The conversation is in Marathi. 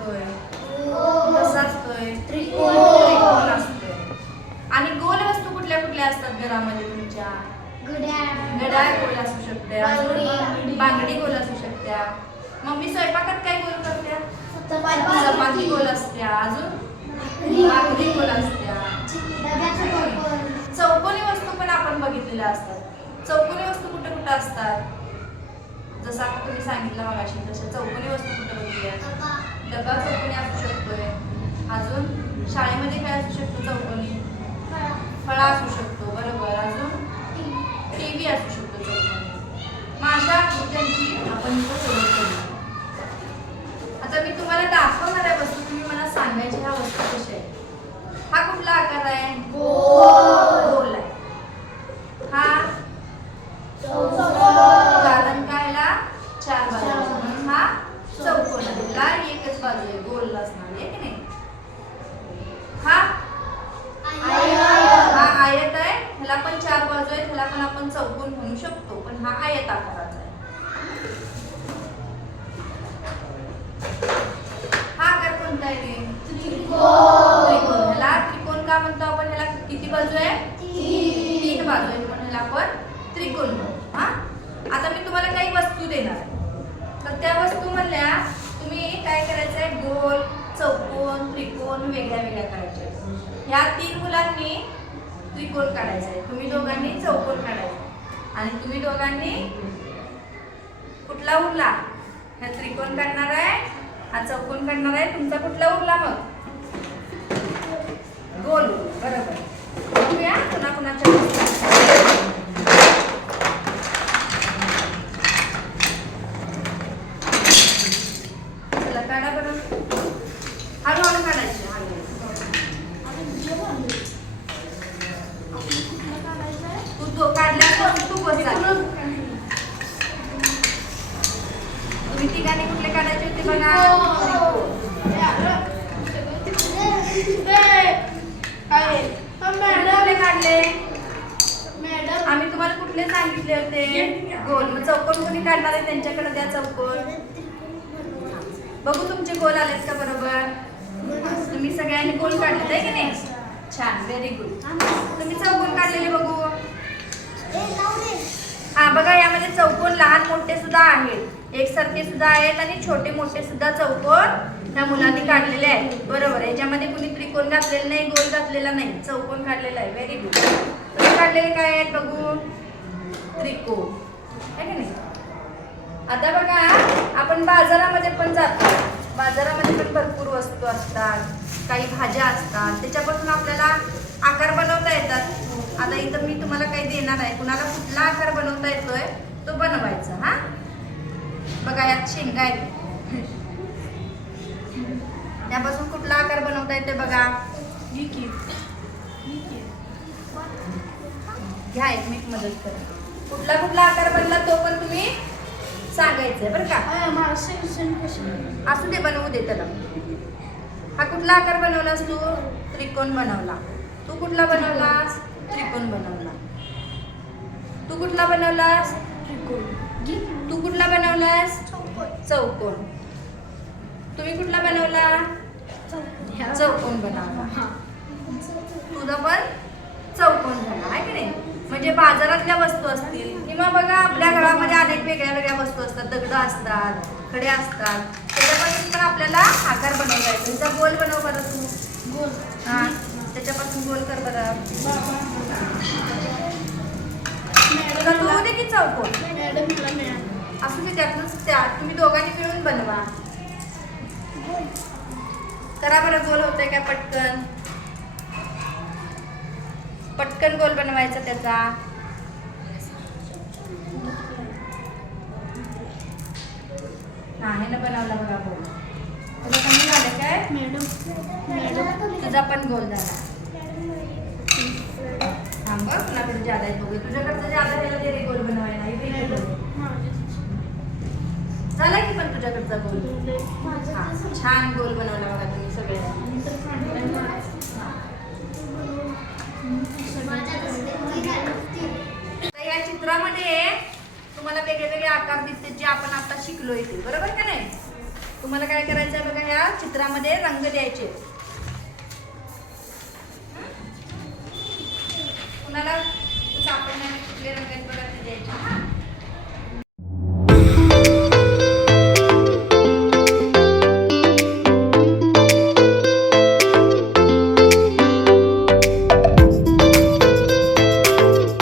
असतोय? कसा असतोय? त्रिकोण असतोय. आणि गोल वस्तू कुठल्या कुठल्या असतात घरामध्ये तुमच्या? घड्याळ गोल असू शकते, अजून बांगडी गोल असू शकत्या. मम्मी स्वयंपाकात काय गोल करत्या? चपाती गोल असत्या, अजून भाकरी गोल असत्या. चौकोनी वस्तू पण आपण बघितलेल्या असतात. चौकोनी वस्तू कुठे कुठे असतात? जसं आता तुम्ही सांगितलं मगाशी तसं चौकोनी वस्तू कुठे बघितल्या? डबा चौकोनी असू शकतोय, अजून शाळेमध्ये काय असू शकतो चौकोनी? फळा असू शकतो, बरोबर. अजून टीव्ही असू शकतो चौकोनी. मग अशा आकृत्यांची आपण इथं सोडत करू. आता मी तुम्हाला दाखवणार आहे वस्तू, तुम्ही मला सांगायचे ह्या वस्तू कशा आहेत. हा कुठला आकार आहे? गोल आहे. हा कारण कायला चार बाजू म्हणून हा चौकोन आहे. ला एकच बाजू आहे, गोल असणार आहे की नाही. हा आयत आहे, ह्याला पण चार बाजू आहेत, ह्याला पण आपण चौकोन म्हणू शकतो, पण हा आयत आकाराचा आहे. हा आकार कोणता आहे? त्रिकोण. ह्याला त्रिकोण का म्हणतो आपण? ह्याला किती बाजू आहे? तीन बाजू आहेत, म्हणून ह्याला आपण त्रिकोण म्हणतो. हा आता मी तुम्हाला काही वस्तू देणार आहे, तर त्या वस्तू मधल्या तुम्ही काय करायचंय? गोल, चौकोन, त्रिकोण वेगळ्या वेगळ्या करायच्या. ह्या तीन मुलांनी त्रिकोण काढायचा आहे, तुम्ही दोघांनी चौकोन काढायचा, आणि तुम्ही दोघांनी कुठला उरला? हा त्रिकोण काढणार आहे, हा चौकोन काढणार आहे. तुमचा कुठला उरला? मग गोल. बरोबर. बघूया पुन्हा कुणाच्या चला काढा बरं. हळूहळू काढायचे. तू काढल्यास तू बसा. तुम्ही ठिकाणी कुठले काढायचे होते बघा? कुठले काढले? आम्ही तुम्हाला कुठले सांगितले होते? गोल. मग चौकोन कोणी काढणार आहे? त्यांच्याकडे द्या चौकोन. बघू तुमचे गोल आलेत का? बरोबर. तुम्ही सगळ्यांनी गोल काढले आहे की नाही? छान, व्हेरी गुड. तुम्ही चौकोन काढलेले बघू. हा बघा, यामध्ये चौकोन लहान मोठे सुद्धा आहेत, एकसारखे सुद्धा आहेत, आणि छोटे मोठे सुद्धा चौकोन ह्या मुलांनी काढलेले आहेत. बरोबर. याच्यामध्ये कुणी त्रिकोण घातलेला नाही, गोल घातलेला नाही, चौकोन काढलेला आहे. Very good. तुम्ही काढलेले काय आहेत बघू? त्रिकोण आहे की नाही? आता बघा, आपण बाजारामध्ये पण जातो, बाजारामध्ये पण भरपूर वस्तू असतात, काही भाज्या असतात, त्याच्यापासून आपल्याला आकार बनवता येतात. आता इथं मी तुम्हाला काही देणार आहे, कुणाला कुठला आकार बनवता येतोय तो बनवायचा. हा बघा, यात शेंगा आहेत, त्यापासून कुठला आकार बनवता येतोय बघा. घ्या, एकमेक मदत करा. कुठला कुठला आकार बनला तो पण तुम्ही सांगायचंय बरं का. असू दे, बनवू दे त्याला. हा कुठला आकार बनवलास तू? त्रिकोण बनवला. तू कुठला बनवलास? त्रिकोण बनवला. तू कुठला बनवलास? त्रिकोण. तू कुठला बनवलास? चौकोन. तुम्ही कुठला बनवला? चौकोन बनवला. तुझा पण चौकोन झाला आहे की नाही? म्हणजे बाजारातल्या वस्तू असतील किंवा बघा आपल्या घरामध्ये अनेक वेगळ्या वेगळ्या वस्तू असतात, दगड असतात, खडे असतात, त्याच्यापासून पण आपल्याला आकार बनवता येतो. त्याचा गोल बनव बरं तू. गोल. हा, त्याच्यापासून गोल कर बरं. तुला तू होते की चौकोन? असू दे, त्यातूनच तुम्ही दोघांनी मिळून बनवा. करा बरं, गोल होतंय काय? पटकन पटकन गोल बनवायचा त्याचा. हा, हे ना बनवला बघा गोल. तुझा कमी झालं काय? तुझा पण गोल झाला. हा बघ, तुझ्याकडे जादा आहे बघू. तुझ्याकडचं जादा त्याला ते रे गोल बनवायला. झाला की पण तुझ्याकडचा गोल. हा, छान गोल बनवला बघा तुम्ही सगळे. या चित्रामध्ये तुम्हाला वेगळे वेगळे आकार दिसते जे आपण आता शिकलो इथे, बरोबर का नाही? तुम्हाला काय करायचं आहे बघा, ह्या चित्रामध्ये रंग द्यायचे. कुणाला सापडणार कुठले रंग आहेत बघा.